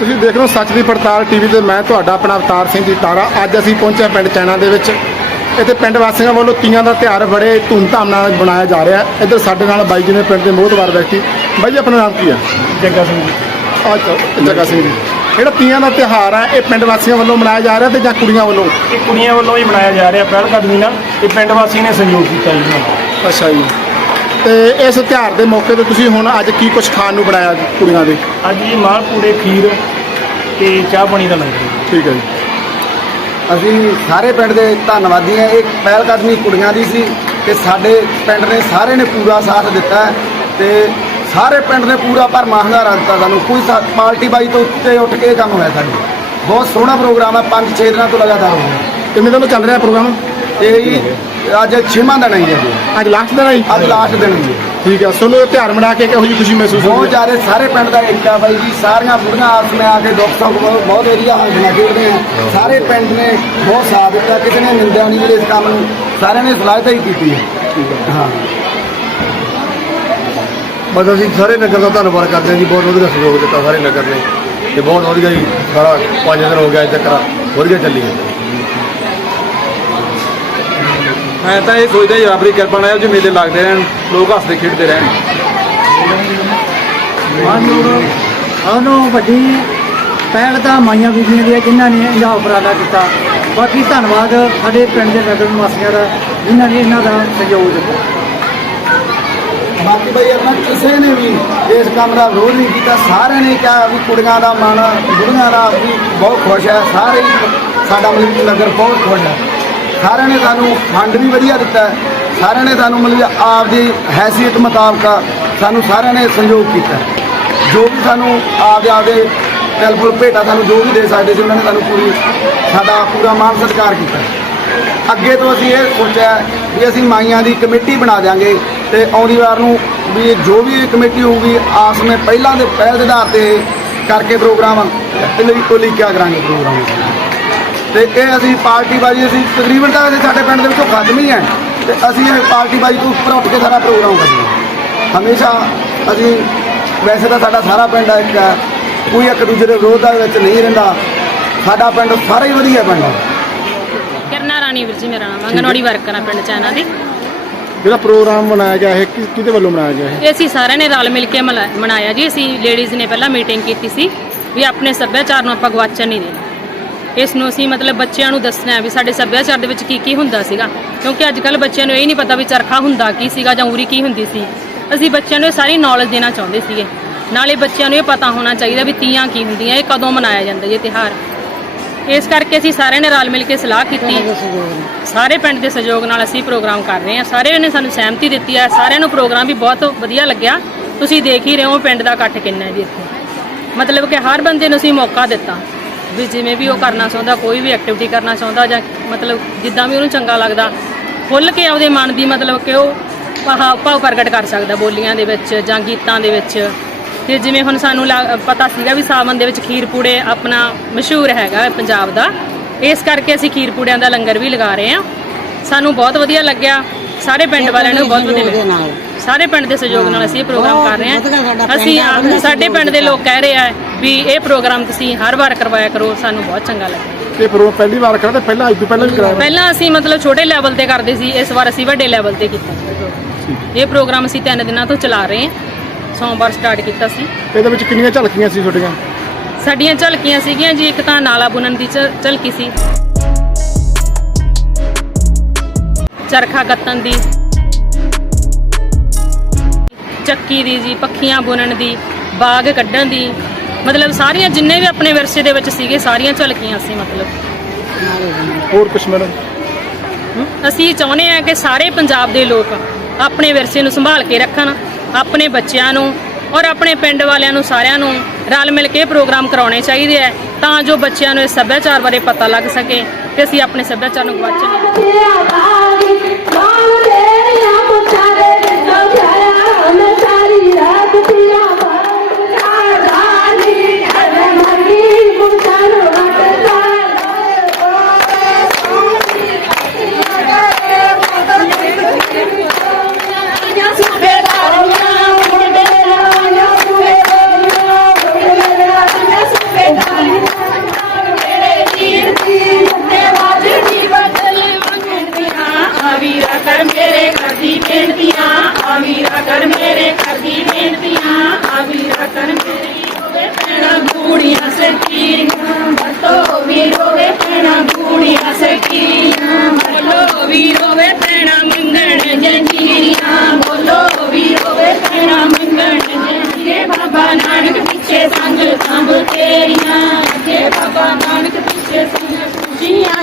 ਤੁਸੀਂ ਦੇਖ ਰਹੇ ਹੋ ਸੱਚ ਦੀ ਪੜਤਾਲ ਟੀਵੀ ਤੇ ਮੈਂ ਤੁਹਾਡਾ ਆਪਣਾ ਅਵਤਾਰ ਸਿੰਘ ਜੀ ਤਾਰਾ। ਅੱਜ ਅਸੀਂ ਪਹੁੰਚੇ ਪਿੰਡ ਚੈਨਾ ਦੇ ਵਿੱਚ। ਇੱਥੇ ਪਿੰਡ ਵਾਸੀਆਂ ਵੱਲੋਂ ਤੀਆਂ ਦਾ ਤਿਉਹਾਰ ਬੜੇ ਧੂਮਧਾਮ ਨਾਲ ਮਨਾਇਆ ਜਾ ਰਿਹਾ ਹੈ। ਇੱਧਰ ਸਾਡੇ ਨਾਲ ਬਾਈ ਜੀ ਨੇ ਪਿੰਡ ਦੇ ਮੋਹਤਵਾਰ ਵਿਅਕਤੀ। ਬਾਈ ਜੀ ਆਪਣਾ ਨਾਮ ਕੀ ਹੈ? ਜੱਗਾ ਸਿੰਘ ਜੀ। ਅੱਛਾ ਜਗਾ ਸਿੰਘ ਜੀ। ਜਿਹੜਾ ਤੀਆਂ ਦਾ ਤਿਉਹਾਰ ਹੈ ਇਹ ਪਿੰਡ ਵਾਸੀਆਂ ਵੱਲੋਂ ਮਨਾਇਆ ਜਾ ਰਿਹਾ ਤੇ ਜਾਂ ਕੁੜੀਆਂ ਵੱਲੋਂ? ਇਹ ਕੁੜੀਆਂ ਵੱਲੋਂ ਹੀ ਮਨਾਇਆ ਜਾ ਰਿਹਾ ਪਹਿਲ ਕਦਮੀ ਨਾਲ। ਇਹ ਪਿੰਡ ਵਾਸੀ ਨੇ ਸਹਿਯੋਗ ਕੀਤਾ ਜੀ। ਅੱਛਾ ਜੀ। ਤੇ ਇਸ ਤਿਉਹਾਰ ਦੇ ਮੌਕੇ ਤੇ ਤੁਸੀਂ ਹੁਣ ਅੱਜ ਕੀ ਕੁਝ ਖਾਣ ਨੂੰ ਬਣਾਇਆ ਕੁੜੀਆਂ ਦੇ? ਅੱਜ ਜੀ ਮਾਲ ਪੂੜੇ ਖੀਰ ਤੇ ਚਾਹ ਪਾਣੀ ਦਾ ਲੰਗਰ। ਜੀ। ਠੀਕ ਹੈ ਜੀ। ਅਸੀਂ ਸਾਰੇ ਪਿੰਡ ਦੇ ਧੰਨਵਾਦੀ ਹਾਂ। ਇਹ ਪਹਿਲ ਕਦਮੀ ਕੁੜੀਆਂ ਦੀ ਸੀ ਤੇ ਸਾਡੇ ਪਿੰਡ ਨੇ ਸਾਰੇ ਨੇ ਪੂਰਾ ਸਾਥ ਦਿੱਤਾ ਹੈ ਤੇ ਸਾਰੇ ਪਿੰਡ ਨੇ ਪੂਰਾ ਭਰਮਾ ਹੰਗਾਰਾ ਦਿੱਤਾ ਸਾਨੂੰ। ਕੋਈ ਸਾ- ਪਾਰਟੀ ਬਾਈ ਤੋਂ ਉੱਤੇ ਉੱਠ ਕੇ ਇਹ ਕੰਮ ਹੋਇਆ ਸਾਡੇ। ਬਹੁਤ ਸੋਹਣਾ ਪ੍ਰੋਗਰਾਮ ਹੈ। 5-6 ਦਿਨਾਂ ਤੋਂ ਲਗਾਤਾਰ ਹੋ ਰਿਹਾ। ਕਿੰਨੇ ਦਿਨ ਤੋਂ ਚੱਲ ਰਿਹਾ ਪ੍ਰੋਗਰਾਮ? ਅੱਜ 6ਵਾਂ ਦਿਨ ਹੈ ਜੀ ਅੱਜ। ਅੱਜ ਲਾਸਟ ਦਿਨ ਹੈ ਜੀ? ਅੱਜ ਲਾਸਟ ਦਿਨ ਹੈ ਜੀ। ਠੀਕ ਹੈ ਸੋਨੂੰ ਇਹ ਤਿਉਹਾਰ ਮਨਾ ਕੇ ਕਿਹੋ ਜਿਹੀ ਖੁਸ਼ੀ ਮਹਿਸੂਸ ਬਹੁਤ ਹੋਈ ਹੈ ਜ਼ਿਆਦਾ ਸਾਰੇ ਪਿੰਡ ਦਾ ਏਕਾ ਬਾਈ ਜੀ ਸਾਰੀਆਂ ਬੁੜੀਆਂ ਆਪਸ ਵਿੱਚ ਆ ਕੇ ਦੁੱਖ ਸੁੱਖ ਬਹੁਤ ਬਹੁਤ ਵਧੀਆ ਹੱਸਣਾ ਖੇਡਦੇ ਆ। ਸਾਰੇ ਪਿੰਡ ਨੇ ਬਹੁਤ ਸਾਥ ਦਿੱਤਾ ਕਿਸੇ ਨੇ ਨਿੰਦਿਆ ਨਹੀਂ ਇਸ ਕੰਮ ਨੂੰ। ਸਾਰਿਆਂ ਨੇ ਸਲਾਹਤਾ ਹੀ ਕੀਤੀ ਹੈ। ਹਾਂ। ਬਸ ਅਸੀਂ ਸਾਰੇ ਨਗਰ ਦਾ ਧੰਨਵਾਦ ਕਰਦੇ ਹਾਂ ਜੀ ਬਹੁਤ ਵਧੀਆ ਸਹਿਯੋਗ ਦਿੱਤਾ ਸਾਰੇ ਨਗਰ ਨੇ। ਤੇ ਬਹੁਤ ਵਧੀਆ ਜੀ ਸਾਰਾ ਪੰਜ ਦਿਨ ਹੋ ਗਿਆ ਅਜੇ ਤੱਕ ਵਧੀਆ ਚੱਲੀ ਹੈ। ਮੈਂ ਤਾਂ ਇਹ ਸੋਚਦਾ ਜੀ ਦੀ ਕਿਰਪਾ ਨਾਲ ਜਿਹੇ ਮੇਲੇ ਲੱਗਦੇ ਰਹਿਣ ਲੋਕ ਹੱਸਦੇ ਖੇਡਦੇ ਰਹਿਣ। ਸਾਨੂੰ ਸਾਨੂੰ ਵੱਡੀ ਪਹਿਲ ਤਾਂ ਮਾਈਆਂ ਬੀਬੀਆਂ ਦੀ ਹੈ ਜਿਨ੍ਹਾਂ ਨੇ ਇਹਦਾ ਉਪਰਾਲਾ ਕੀਤਾ। ਬਾਕੀ ਧੰਨਵਾਦ ਸਾਡੇ ਪਿੰਡ ਦੇ ਨਗਰ ਨਿਵਾਸੀਆਂ ਦਾ ਜਿਨ੍ਹਾਂ ਨੇ ਇਹਨਾਂ ਦਾ ਸਹਿਯੋਗ ਦਿੱਤਾ। ਬਾਕੀ ਬਈ ਆਪਣਾ ਕਿਸੇ ਨੇ ਵੀ ਇਸ ਕੰਮ ਦਾ ਵਿਰੋਧ ਨਹੀਂ ਕੀਤਾ ਸਾਰਿਆਂ ਨੇ ਕਿਹਾ ਵੀ ਕੁੜੀਆਂ ਦਾ ਮਨ ਬੁੜੀਆਂ ਦਾ ਵੀ ਬਹੁਤ ਖੁਸ਼ ਹੈ ਸਾਰੇ ਸਾਡਾ ਮਤਲਬ ਨਗਰ ਬਹੁਤ ਖੁਸ਼ ਹੈ। ਸਾਰਿਆਂ ਨੇ ਸਾਨੂੰ ਫੰਡ ਵੀ ਵਧੀਆ ਦਿੱਤਾ ਸਾਰਿਆਂ ਨੇ ਸਾਨੂੰ ਮਤਲਬ ਕਿ ਆਪਦੀ ਹੈਸੀਅਤ ਮੁਤਾਬਕ ਸਾਨੂੰ ਸਾਰਿਆਂ ਨੇ ਸਹਿਯੋਗ ਕੀਤਾ ਜੋ ਵੀ ਸਾਨੂੰ ਆਪਦੇ ਆਪਦੇ ਟੈਲੀਫੋਨ ਭੇਟਾ ਸਾਨੂੰ ਜੋ ਵੀ ਦੇ ਸਕਦੇ ਸੀ, ਉਹਨਾਂ ਨੇ ਸਾਨੂੰ ਪੂਰੀ ਸਾਡਾ ਪੂਰਾ ਮਾਨ ਸਤਿਕਾਰ ਕੀਤਾ ਅੱਗੇ ਤੋਂ ਅਸੀਂ ਇਹ ਸੋਚਿਆ ਵੀ ਅਸੀਂ ਮਾਈਆਂ ਦੀ ਕਮੇਟੀ ਬਣਾ ਦਿਆਂਗੇ ਤੇ ਆਉਂਦੀ ਵਾਰ ਨੂੰ ਵੀ ਜੋ ਵੀ ਕਮੇਟੀ ਹੋਊਗੀ, ਆਸ ਮੈਂ ਪਹਿਲਾਂ ਦੇ ਪਹਿਲ ਦੇ ਆਧਾਰ ਤੇ ਕਰਕੇ ਪ੍ਰੋਗਰਾਮ, ਤੇ ਲਈ ਕੋਲੀ ਕਿਆ ਕਰਾਂਗੇ ਪ੍ਰੋਗਰਾਮ? ਤੇ ਇਹ ਅਸੀਂ ਪਾਰਟੀ ਬਾਜੀ ਅਸੀਂ ਤਕਰੀਬਨ ਤਾਂ ਸਾਡੇ ਪਿੰਡ ਦੇ ਵਿੱਚੋਂ ਖਤਮ ਹੀ ਹੈ। ਤੇ ਅਸੀਂ ਇਹ ਪਾਰਟੀ ਬਾਜੀ ਤੋਂ ਉੱਪਰ ਉੱਠ ਕੇ ਸਾਰਾ ਪ੍ਰੋਗਰਾਮ ਕਰਦੇ ਹਾਂ। ਹਮੇਸ਼ਾ ਅਸੀਂ ਵੈਸੇ ਤਾਂ ਸਾਡਾ ਸਾਰਾ ਪਿੰਡ ਇੱਕ ਹੈ ਕੋਈ ਇੱਕ ਦੂਜੇ ਦੇ ਵਿਰੋਧ ਦੇ ਵਿੱਚ ਨਹੀਂ ਰਹਿੰਦਾ। ਸਾਡਾ ਪਿੰਡ ਸਾਰਾ ਹੀ ਵਧੀਆ ਪਿੰਡ ਹੈ ਕਿਰਨਾ ਰਾਣੀ ਵੀਰ ਜੀ ਮੇਰਾ ਨਾਮ ਅੰਗਨਵਾੜੀ ਵਰਕਰ ਆ ਪਿੰਡ ਚਾਨਾ ਦੀ। ਜਿਹੜਾ ਪ੍ਰੋਗਰਾਮ ਮਨਾਇਆ ਗਿਆ ਇਹ ਕਿ- ਕਿਹਦੇ ਵੱਲੋਂ ਮਨਾਇਆ ਗਿਆ ਇਹ? ਇਹ ਅਸੀਂ ਸਾਰਿਆਂ ਨੇ ਰਲ ਮਿਲ ਕੇ ਮਲਾ- ਮਨਾਇਆ ਜੀ। ਅਸੀਂ ਲੇਡੀਜ਼ ਨੇ ਪਹਿਲਾਂ ਮੀਟਿੰਗ ਕੀਤੀ ਸੀ ਵੀ ਆਪਣੇ ਸੱਭਿਆਚਾਰ ਨੂੰ ਆਪਾਂ ਗਵਾਚਣ ਨਹੀਂ ਦੇਣਾ। ਇਸ ਨੂੰ ਅਸੀਂ ਮਤਲਬ ਬੱਚਿਆਂ ਨੂੰ ਦੱਸਣਾ ਹੈ ਵੀ ਸਾਡੇ ਸੱਭਿਆਚਾਰ ਦੇ ਵਿੱਚ ਕੀ ਕੀ ਹੁੰਦਾ ਸੀਗਾ। ਕਿਉਂਕਿ ਅੱਜ ਕੱਲ ਬੱਚਿਆਂ ਨੂੰ ਇਹ ਨਹੀਂ ਪਤਾ ਵੀ ਚਰਖਾ ਹੁੰਦਾ ਕੀ ਸੀਗਾ ਜਾਂ ਉਰੀ ਕੀ ਹੁੰਦੀ ਸੀ। ਅਸੀਂ ਬੱਚਿਆਂ ਨੂੰ ਇਹ ਸਾਰੀ ਨੌਲੇਜ ਦੇਣਾ ਚਾਹੁੰਦੇ ਸੀਗੇ। ਨਾਲੇ ਬੱਚਿਆਂ ਨੂੰ ਇਹ ਪਤਾ ਹੋਣਾ ਚਾਹੀਦਾ ਵੀ ਤੀਆਂ ਕੀ ਹੁੰਦੀਆਂ ਇਹ ਕਦੋਂ ਮਨਾਇਆ ਜਾਂਦਾ ਇਹ ਤਿਉਹਾਰ। ਇਸ ਕਰਕੇ ਅਸੀਂ ਸਾਰਿਆਂ ਨੇ ਰਲ ਮਿਲ ਕੇ ਸਲਾਹ ਕੀਤੀ। ਸਾਰੇ ਪਿੰਡ ਦੇ ਸਹਿਯੋਗ ਨਾਲ ਅਸੀਂ ਪ੍ਰੋਗਰਾਮ ਕਰ ਰਹੇ ਹਾਂ। ਸਾਰਿਆਂ ਨੇ ਸਾਨੂੰ ਸਹਿਮਤੀ ਦਿੱਤੀ ਹੈ। ਸਾਰਿਆਂ ਨੂੰ ਪ੍ਰੋਗਰਾਮ ਵੀ ਬਹੁਤ ਵਧੀਆ ਲੱਗਿਆ। ਤੁਸੀਂ ਦੇਖ ਹੀ ਰਹੇ ਹੋ ਪਿੰਡ ਦਾ ਇਕੱਠ ਕਿੰਨਾ ਹੈ ਜੀ ਇੱਥੇ। ਮਤਲਬ ਕਿ ਹਰ ਬੰਦੇ ਨੂੰ ਅਸੀਂ ਮੌਕਾ ਦਿੱਤਾ। ਵੀ ਜਿਵੇਂ ਵੀ ਉਹ ਕਰਨਾ ਚਾਹੁੰਦਾ ਕੋਈ ਵੀ ਐਕਟੀਵਿਟੀ ਕਰਨਾ ਚਾਹੁੰਦਾ ਜਾਂ ਮਤਲਬ ਜਿੱਦਾਂ ਵੀ ਉਹਨੂੰ ਚੰਗਾ ਲੱਗਦਾ ਖੁੱਲ ਕੇ ਆਪਦੇ ਮਨ ਦੀ ਮਤਲਬ ਕਿ ਉਹ ਭਾਵ ਭਾਵ ਪ੍ਰਗਟ ਕਰ ਸਕਦਾ ਬੋਲੀਆਂ ਦੇ ਵਿੱਚ ਜਾਂ ਗੀਤਾਂ ਦੇ ਵਿੱਚ। ਤੇ ਜਿਵੇਂ ਹੁਣ ਸਾਨੂੰ ਪਤਾ ਸੀਗਾ ਵੀ ਸਾਵਨ ਦੇ ਵਿੱਚ ਖੀਰ ਪੂੜੇ ਆਪਣਾ ਮਸ਼ਹੂਰ ਹੈਗਾ ਪੰਜਾਬ ਦਾ। ਇਸ ਕਰਕੇ ਅਸੀਂ ਖੀਰ ਪੂੜਿਆਂ ਦਾ ਲੰਗਰ ਵੀ ਲਗਾ ਰਹੇ ਹਾਂ। ਸਾਨੂੰ ਬਹੁਤ ਵਧੀਆ ਲੱਗਿਆ। ਸਾਰੇ ਪਿੰਡ ਵਾਲਿਆਂ ਨੂੰ ਬਹੁਤ ਵਧੀਆ ਲੱਗਿਆ। ਸਾਰੇ ਪਿੰਡ ਦੇ ਸਹਿਯੋਗ ਨਾਲ ਅਸੀਂ ਇਹ ਪ੍ਰੋਗਰਾਮ ਕਰ ਰਹੇ ਹਾਂ। ਅਸੀਂ ਆਪ- ਸਾਡੇ ਪਿੰਡ ਦੇ ਲੋਕ ਕਹਿ ਰਹੇ ਆ ਵੀ ਇਹ ਪ੍ਰੋਗਰਾਮ ਤੁਸੀਂ ਹਰ ਵਾਰ ਕਰਵਾਇਆ ਕਰੋ ਸਾਨੂੰ ਬਹੁਤ ਚੰਗਾ ਲੱਗਿਆ ਇਹ ਪ੍ਰੋਗਰਾਮ ਪਹਿਲੀ ਵਾਰ ਕਰਾ ਤੇ ਪਹਿਲਾਂ ਅੱਜ ਤੋਂ ਪਹਿਲਾਂ ਵੀ ਕਰਾਇਆ? ਪਹਿਲਾਂ ਅਸੀਂ ਮਤਲਬ ਛੋਟੇ ਲੈਵਲ ਤੇ ਕਰਦੇ ਸੀ ਇਸ ਵਾਰ ਅਸੀਂ ਵੱਡੇ ਲੈਵਲ ਤੇ ਕੀਤਾ। ਇਹ ਪ੍ਰੋਗਰਾਮ ਅਸੀਂ ਤਿੰਨ ਦਿਨਾਂ ਤੋਂ ਚਲਾ ਰਹੇ ਹਾਂ। ਸੋਮਵਾਰ ਸਟਾਰਟ ਕੀਤਾ ਸੀ। ਇਹਦੇ ਵਿੱਚ ਕਿੰਨੀਆਂ ਝਲਕੀਆਂ ਸੀ ਤੁਹਾਡੀਆਂ? ਸਾਡੀਆਂ ਝਲਕੀਆਂ ਸੀਗੀਆਂ ਜੀ ਇੱਕ ਤਾਂ ਨਾਲਾ ਬੁਣਨ ਦੀ ਝਲਕੀ ਸੀ। ਚਰਖਾ ਕੱਤਣ ਦੀ। ਚੱਕੀ ਦੀ ਜੀ ਪੱਖੀਆਂ ਬੁਣਨ ਦੀ ਬਾਗ ਕੱਢਣ ਦੀ ਮਤਲਬ ਸਾਰੀਆਂ ਜਿੰਨੇ ਵੀ ਆਪਣੇ ਵਿਰਸੇ ਦੇ ਵਿੱਚ ਸੀਗੇ ਸਾਰੀਆਂ ਝਲਕੀਆਂ ਸੀ ਮਤਲਬ। ਹੋਰ ਕੁਛ ਮੈਡਮ? ਅਸੀਂ ਚਾਹੁੰਦੇ ਹਾਂ ਕਿ ਸਾਰੇ ਪੰਜਾਬ ਦੇ ਲੋਕ ਆਪਣੇ ਵਿਰਸੇ ਨੂੰ ਸੰਭਾਲ ਕੇ ਰੱਖਣ ਆਪਣੇ ਬੱਚਿਆਂ ਨੂੰ ਔਰ ਆਪਣੇ ਪਿੰਡ ਵਾਲਿਆਂ ਨੂੰ ਸਾਰਿਆਂ ਨੂੰ ਰਲ ਮਿਲ ਕੇ ਪ੍ਰੋਗਰਾਮ ਕਰਾਉਣੇ ਚਾਹੀਦੇ ਹੈ ਤਾਂ ਜੋ ਬੱਚਿਆਂ ਨੂੰ ਇਸ ਸੱਭਿਆਚਾਰ ਬਾਰੇ ਪਤਾ ਲੱਗ ਸਕੇ ਤੇ ਅਸੀਂ ਆਪਣੇ ਸੱਭਿਆਚਾਰ ਨੂੰ ਗਵਾਚਣ ਨਹੀਂ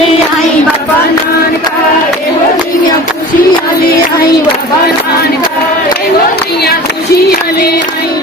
ਲਿਆਈ ਬਾਬਾ ਨਾਨਕਾ ਇਹੋ ਜੀਆਂ ਖੁਸ਼ੀਆਂ ਲਿਆਈ ਬਾਬਾ ਨਾਨਕਾ ਇਹੋ ਜੀਆਂ ਖੁਸ਼ੀਆਂ ਲਿਆਈ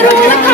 quiero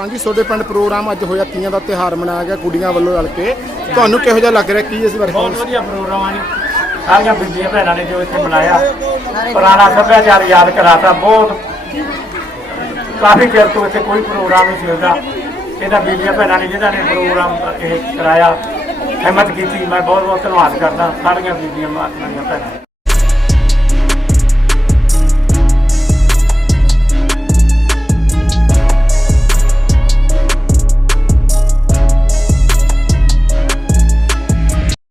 ਪ੍ਰਧਾਨ ਜੀ ਤੁਹਾਡੇ ਪਿੰਡ ਪ੍ਰੋਗਰਾਮ ਅੱਜ ਹੋਇਆ, ਤੀਆਂ ਦਾ ਤਿਉਹਾਰ ਮਨਾਇਆ ਗਿਆ, ਕੁੜੀਆਂ ਵੱਲੋਂ ਰਲ ਕੇ। ਤੁਹਾਨੂੰ ਕਿਹੋ ਜਿਹਾ ਲੱਗ ਰਿਹਾ? ਕੀ ਇਸ ਬਾਰੇ ਬਹੁਤ ਵਧੀਆ ਪ੍ਰੋਗਰਾਮ ਆ ਜੀ। ਸਾਰੀਆਂ ਬੀਬੀਆਂ ਭੈਣਾਂ ਨੇ ਜੋ ਇੱਥੇ ਬੁਲਾਇਆ ਪੁਰਾਣਾ ਸੱਭਿਆਚਾਰ ਯਾਦ ਕਰਾਤਾ, ਬਹੁਤ ਕਾਫੀ ਚਿਰ ਤੋਂ ਇੱਥੇ ਕੋਈ ਪ੍ਰੋਗਰਾਮ ਨਹੀਂ ਸੀ ਹੁੰਦਾ ਇਹਨਾਂ ਬੀਬੀਆਂ ਭੈਣਾਂ ਨੇ ਜਿਹਨਾਂ ਨੇ ਪ੍ਰੋਗਰਾਮ ਇਹ ਕਰਾਇਆ, ਹਿੰਮਤ ਕੀਤੀ। ਮੈਂ ਬਹੁਤ ਬਹੁਤ ਧੰਨਵਾਦ ਕਰਦਾ ਸਾਰੀਆਂ ਬੀਬੀਆਂ ਮਾਤਮਾ ਭੈਣਾਂ।